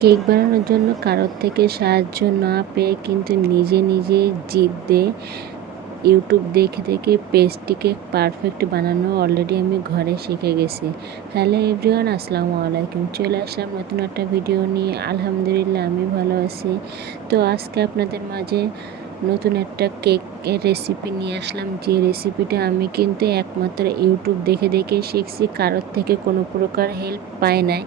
Cake বানানোর জন্য কারোর থেকে সাহায্য না পেয়ে কিন্তু নিজে নিজে জিদ দিয়ে ইউটিউব দেখে দেখে পেস্টটিকে পারফেক্ট বানানো অলরেডি আমি ঘরে শিখে গেছি। হ্যালো এভরিওয়ান আসসালামু আলাইকুম। চলে আসলাম নতুন একটা ভিডিও নিয়ে। আলহামদুলিল্লাহ, আমি ভালো আছি। তো আজকে আপনাদের মাঝে নতুন একটা কেকের রেসিপি নিয়ে আসলাম। যে রেসিপিটা আমি কিন্তু একমাত্র ইউটিউব দেখে দেখে শিখছি, কারোর থেকে কোনো প্রকার হেল্প পাই নাই।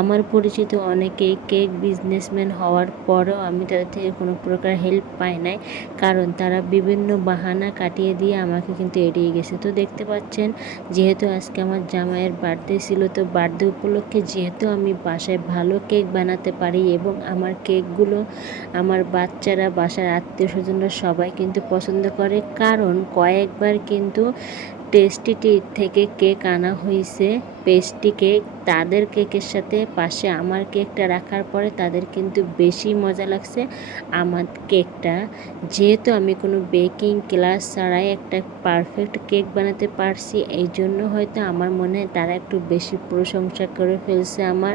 আমার পরিচিত অনেকেই কেক বিজনেসম্যান হওয়ার পরও আমি তাদের থেকে কোনো প্রকার হেল্প পাই নাই, কারণ তারা বিভিন্ন বাহানা কাটিয়ে দিয়ে আমাকে কিন্তু এড়িয়ে গেছে। তো দেখতে পাচ্ছেন, যেহেতু আজকে আমার জামাইয়ের বার্থডে ছিল, তো বার্থডে উপলক্ষে যেহেতু আমি বাসায় ভালো কেক বানাতে পারি এবং আমার কেকগুলো আমার বাচ্চারা, বাসার আত্মীয় স্বজন জন্য সবাই কিন্তু পছন্দ করে। কারণ কয়েকবার কিন্তু টেস্টিটির থেকে কেক আনা হয়েছে পেস্টি কেক তাদের কেকের সাথে পাশে আমার কেকটা রাখার পরে তাদের কিন্তু বেশি মজা লাগছে। আমার কেকটা, যেহেতু আমি কোনো বেকিং ক্লাস ছাড়াই একটা পারফেক্ট কেক বানাতে পারছি এই জন্য হয়তো আমার মনে হয় তারা একটু বেশি প্রশংসা করে ফেলছে আমার।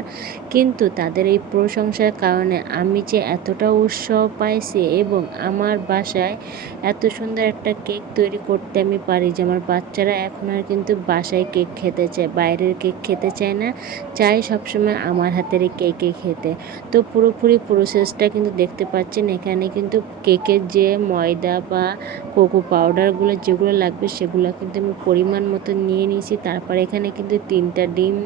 কিন্তু তাদের এই প্রশংসার কারণে আমি যে এতটা উৎসাহ পাইছি এবং আমার বাসায় এত সুন্দর একটা কেক তৈরি করতে আমি পারি যে আমার বাচ্চারা এখন আর কিন্তু বাসায় কেক খেতে চায়, বাইরের কেক খেতে চায় না। চাই সবসময় আমার হাতের এই কেকে খেতে। তো পুরোপুরি প্রসেসটা কিন্তু দেখতে পাচ্ছেন, এখানে কিন্তু কেকের যে ময়দা বা কোকো পাউডারগুলো যেগুলো লাগবে সেগুলো কিন্তু আমি পরিমাণ মতো নিয়ে নিয়েছি। তারপর এখানে কিন্তু তিনটা ডিম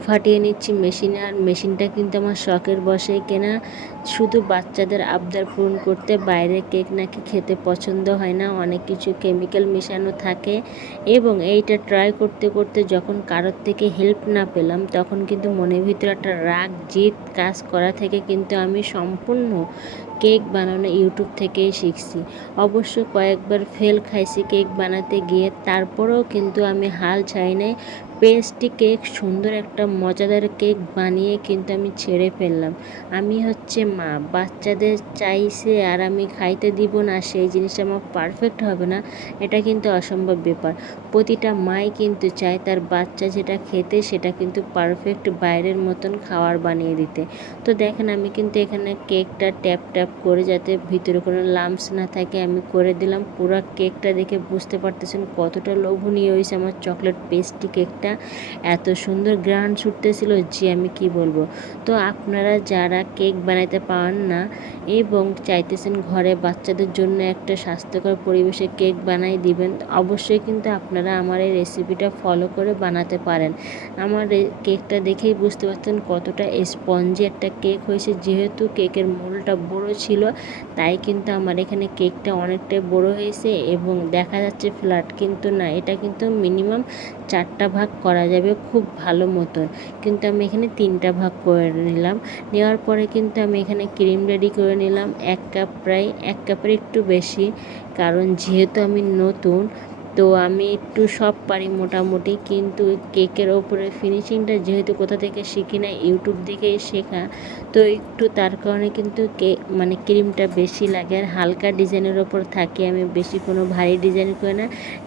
ফাটিয়ে নিচ্ছি মেশিনে। আর মেশিনটা কিন্তু আমার শখের বসে কেনা। শুধু বাচ্চাদের আবদার পূরণ করতে বাইরে কেক নাকি খেতে পছন্দ হয় না। অনেক কিছু কেমিক্যাল মেশানো থাকে। এবং এইটা ট্রাই করতে করতে যখন কারোর থেকে হেল্প না পেলাম, তখন কিন্তু মনের ভিতরে একটা রাগ, জিদ কাজ করা থেকে কিন্তু আমি সম্পূর্ণ কেক বানানো ইউটিউব থেকেই শিখছি। অবশ্য কয়েকবার ফেল খাইছি কেক বানাতে গিয়ে, তারপরেও কিন্তু আমি হাল ছাই নাই পেস্ট্রি কেক, সুন্দর একটা মজাদার কেক বানিয়ে কিন্তু আমি ছেড়ে ফেললাম। আমি হচ্ছে মা, বাচ্চাদের চাইছে আর আমি খাইতে দিব না, সেই জিনিসটা আমার পারফেক্ট হবে না, এটা কিন্তু অসম্ভব ব্যাপার। প্রতিটা মাই কিন্তু চায় তার বাচ্চা যেটা খেতে সেটা কিন্তু পারফেক্ট বাইরের মতন খাওয়ার বানিয়ে দিতে। তো দেখেন আমি কিন্তু এখানে কেকটা ট্যাপ ট্যাপ করে যাতে ভিতরে কোনো লামস না থাকে, আমি করে দিলাম। পুরো কেকটা দেখে বুঝতে পারতেছেন কতটা লোভনীয় হয়েছে আমার চকলেট পেস্ট্রি কেকটা। এত সুন্দর গ্রান ছুটতেছিল যে আমি কি বলব? তো আপনারা যারা কেক বানাইতে পারেন না এবং চাইতেছেন ঘরে বাচ্চাদের জন্য একটা স্বাস্থ্যকর পরিবেশে কেক বানাই দিবেন, অবশ্যই কিন্তু আপনারা আমার এই রেসিপিটা ফলো করে বানাতে পারেন। আমার কেকটা দেখেই বুঝতে পারছেন কতটা স্পঞ্জি একটা কেক হয়েছে। যেহেতু কেকের মূলটা বড় ছিল, তাই কিন্তু আমার এখানে কেকটা অনেকটাই বড় হয়েছে এবং দেখা যাচ্ছে ফ্ল্যাট কিন্তু না, এটা কিন্তু মিনিমাম চারটা ভাগ করা যাবে খুব ভালো মতন। কিন্তু আমি এখানে তিনটা ভাগ করে নিলাম। নেওয়ার পরে কিন্তু আমি এখানে ক্রিম রেডি করে নিলাম। এক কাপ প্রায় এক কাপের একটু বেশি। কারণ যেহেতু আমি নতুন তো আমি একটু সব পারি মোটামুটি, কিন্তু কেকের ওপরে ফিনিশিংটা যেহেতু কোথা থেকে শিখি না ইউটিউব দেখেই শেখা, তো একটু তার কারণে কিন্তু কে মানে ক্রিমটা বেশি লাগে। আর হালকা ডিজাইনের ওপর থাকে আমি, বেশি কোনো ভারী ডিজাইন করি না।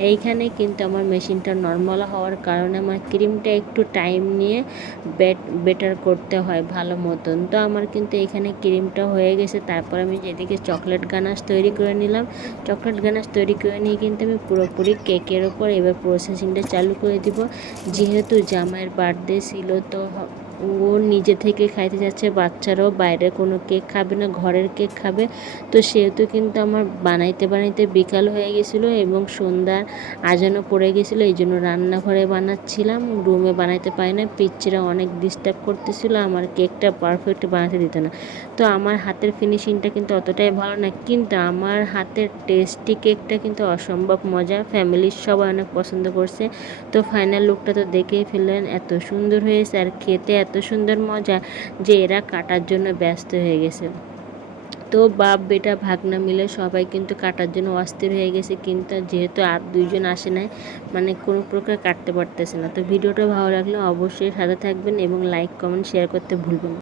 এইখানে কিন্তু আমার মেশিনটা নর্মাল হওয়ার কারণে আমার ক্রিমটা একটু টাইম নিয়ে বেট বেটার করতে হয় ভালো মতন। তো আমার কিন্তু এখানে ক্রিমটা হয়ে গেছে, তারপর আমি যেদিকে চকলেট গানাশ তৈরি করে নিলাম চকলেট গানাশ তৈরি করে নিয়ে কিন্তু আমি পুরোপুরি কেকের ওপর এবার প্রসেসিংটা চালু করে দিব। যেহেতু জামাইয়ের বার্থডে ছিল তো ও নিজে থেকে খাইতে যাচ্ছে, বাচ্চারাও বাইরে কোনো কেক খাবে না, ঘরের কেক খাবে। তো সেহেতু কিন্তু আমার বানাইতে বানাইতে বিকাল হয়ে গেছিল এবং সন্ধ্যার আজানও পড়ে গেছিল, এই জন্য রান্নাঘরে বানাচ্ছিলাম, রুমে বানাইতে পারি না পিচ্চিরা অনেক ডিস্টার্ব করতেছিল, আমার কেকটা পারফেক্ট বানাতে দিত না। তো আমার হাতের ফিনিশিংটা কিন্তু অতটাই ভালো না, কিন্তু আমার হাতের টেস্টি কেকটা কিন্তু অসম্ভব মজা ফ্যামিলির সবাই অনেক পছন্দ করছে। তো ফাইনাল লুকটা তো দেখেই ফেললেন, এত সুন্দর হয়েছে আর খেতে এত সুন্দর মজা যে এরা কাটার জন্য ব্যস্ত হয়ে গেছে। তো বাপ, বেটা, ভাগনা মিলে সবাই কিন্তু কাটার জন্য অস্থির হয়ে গেছে, কিন্তু যেহেতু আর দুইজন আসে নাই মানে কোনো প্রকার কাটতে পারতেছে না। তো ভিডিওটা ভালো লাগলে অবশ্যই সাথে থাকবেন এবং লাইক কমেন্ট শেয়ার করতে ভুলবেন